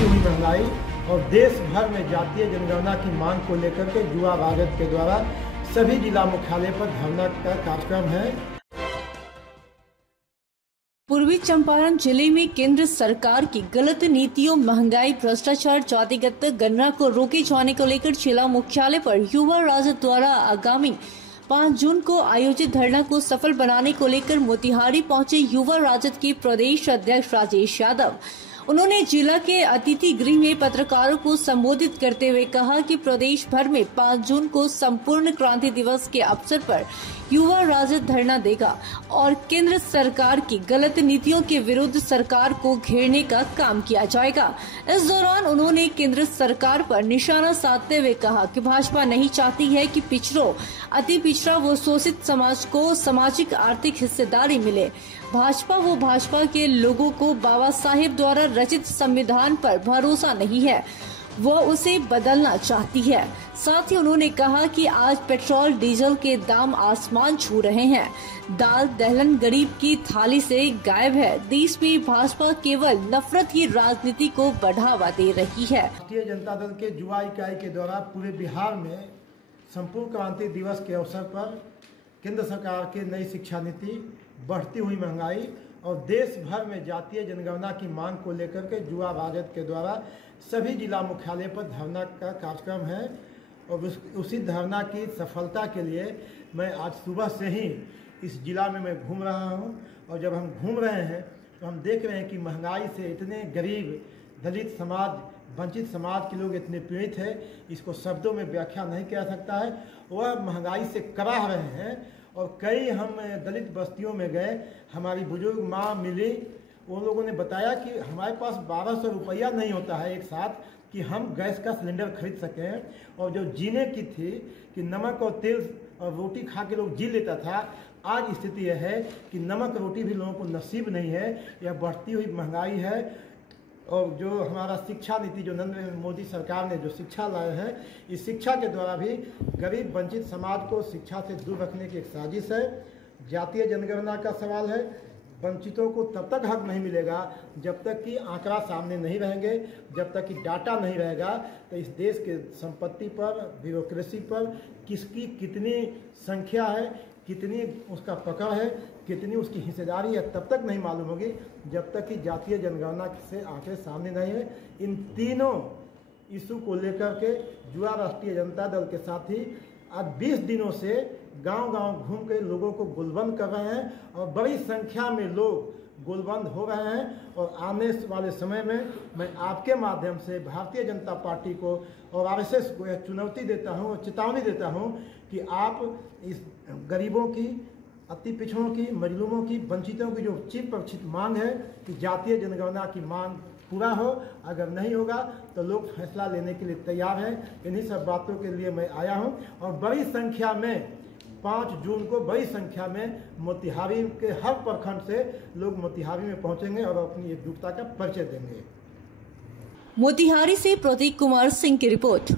बढ़ती हुई महंगाई और देश भर में जातीय जनगणना की मांग को लेकर के युवा राजद के द्वारा सभी जिला मुख्यालय पर धरना का कार्यक्रम है। पूर्वी चंपारण जिले में केंद्र सरकार की गलत नीतियों, महंगाई, भ्रष्टाचार, जातिगत गणना को रोके जाने को लेकर जिला मुख्यालय पर युवा राजद द्वारा आगामी 5 जून को आयोजित धरना को सफल बनाने को लेकर मोतिहारी पहुंचे युवा राजद के प्रदेश अध्यक्ष राजेश यादव। उन्होंने जिला के अतिथि गृह में पत्रकारों को संबोधित करते हुए कहा कि प्रदेश भर में 5 जून को संपूर्ण क्रांति दिवस के अवसर पर युवा राजद धरना देगा और केंद्र सरकार की गलत नीतियों के विरुद्ध सरकार को घेरने का काम किया जाएगा। इस दौरान उन्होंने केंद्र सरकार पर निशाना साधते हुए कहा कि भाजपा नहीं चाहती है कि पिछड़ों, अति पिछड़ा व शोषित समाज को सामाजिक आर्थिक हिस्सेदारी मिले। भाजपा के लोगों को बाबा साहेब द्वारा रचित संविधान पर भरोसा नहीं है, वो उसे बदलना चाहती है। साथ ही उन्होंने कहा कि आज पेट्रोल डीजल के दाम आसमान छू रहे हैं, दाल दलहन गरीब की थाली से गायब है। देश में भाजपा केवल नफरत की राजनीति को बढ़ावा दे रही है। भारतीय जनता दल के युवा इकाई के द्वारा पूरे बिहार में संपूर्ण क्रांति दिवस के अवसर पर केंद्र सरकार की नई शिक्षा नीति, बढ़ती हुई महंगाई और देश भर में जातीय जनगणना की मांग को लेकर के युवा राजद के द्वारा सभी जिला मुख्यालय पर धरना का कार्यक्रम है। और उसी धरना की सफलता के लिए मैं आज सुबह से ही इस जिला में मैं घूम रहा हूं। और जब हम घूम रहे हैं तो हम देख रहे हैं कि महंगाई से इतने गरीब, दलित समाज, वंचित समाज के लोग इतने पीड़ित हैं, इसको शब्दों में व्याख्या नहीं किया सकता है। वह महंगाई से कराह रहे हैं। और कई हम दलित बस्तियों में गए, हमारी बुजुर्ग माँ मिली, उन लोगों ने बताया कि हमारे पास 1200 रुपया नहीं होता है एक साथ कि हम गैस का सिलेंडर खरीद सकें। और जो जीने की थी कि नमक और तेल और रोटी खा के लोग जी लेता था, आज स्थिति यह है कि नमक रोटी भी लोगों को नसीब नहीं है। यह बढ़ती हुई महंगाई है। और जो हमारा शिक्षा नीति, जो नरेंद्र मोदी सरकार ने जो शिक्षा लाए हैं, इस शिक्षा के द्वारा भी गरीब वंचित समाज को शिक्षा से दूर रखने की एक साजिश है। जातीय जनगणना का सवाल है। वंचितों को तब तक हक नहीं मिलेगा जब तक कि आंकड़ा सामने नहीं रहेंगे, जब तक कि डाटा नहीं रहेगा। तो इस देश के संपत्ति पर, ब्यूरोक्रेसी पर किसकी कितनी संख्या है, कितनी उसका पकड़ है, कितनी उसकी हिस्सेदारी है, तब तक नहीं मालूम होगी जब तक कि जातीय जनगणना से आंकड़े सामने नहीं है। इन तीनों इशू को लेकर के युवा राष्ट्रीय जनता दल के साथ ही आज 20 दिनों से गांव-गांव घूम के लोगों को गोलबंद कर रहे हैं और बड़ी संख्या में लोग गोलबंद हो रहे हैं। और आने वाले समय में मैं आपके माध्यम से भारतीय जनता पार्टी को और आरएसएस को यह चुनौती देता हूं और चेतावनी देता हूं कि आप इस गरीबों की, अति पिछड़ों की, मजलूमों की, वंचितों की जो चिर परिचित मांग है कि जातीय जनगणना की मांग पूरा हो, अगर नहीं होगा तो लोग फैसला लेने के लिए तैयार हैं। इन्हीं सब बातों के लिए मैं आया हूं। और बड़ी संख्या में 5 जून को बड़ी संख्या में मोतिहारी के हर प्रखंड से लोग मोतिहारी में पहुंचेंगे और अपनी एकजुटता का परिचय देंगे। मोतिहारी से प्रतीक कुमार सिंह की रिपोर्ट।